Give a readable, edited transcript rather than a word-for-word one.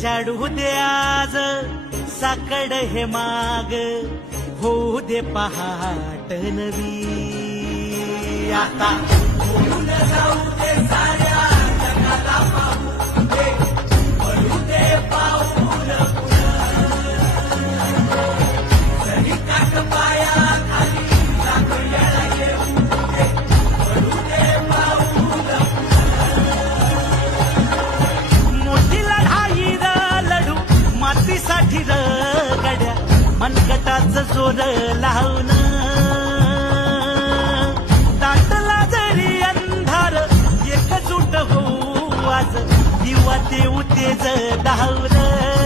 चढू दे आज साकड हे माग, होऊ दे पहाट नवी. आता होऊन जाऊ दे साऱ्या जगाला पाहू दे, पडू दे पाऊल जरी काट पायाखाली साखळ्याला येऊ दे, पडू दे पाऊल. मोठी लढाई लढू मातीसाठी गड्या, मनगटाचं जोर लावून. दाटला जरी अंधार एकजूट होऊ आज, दिवा देऊ तेज धावलं.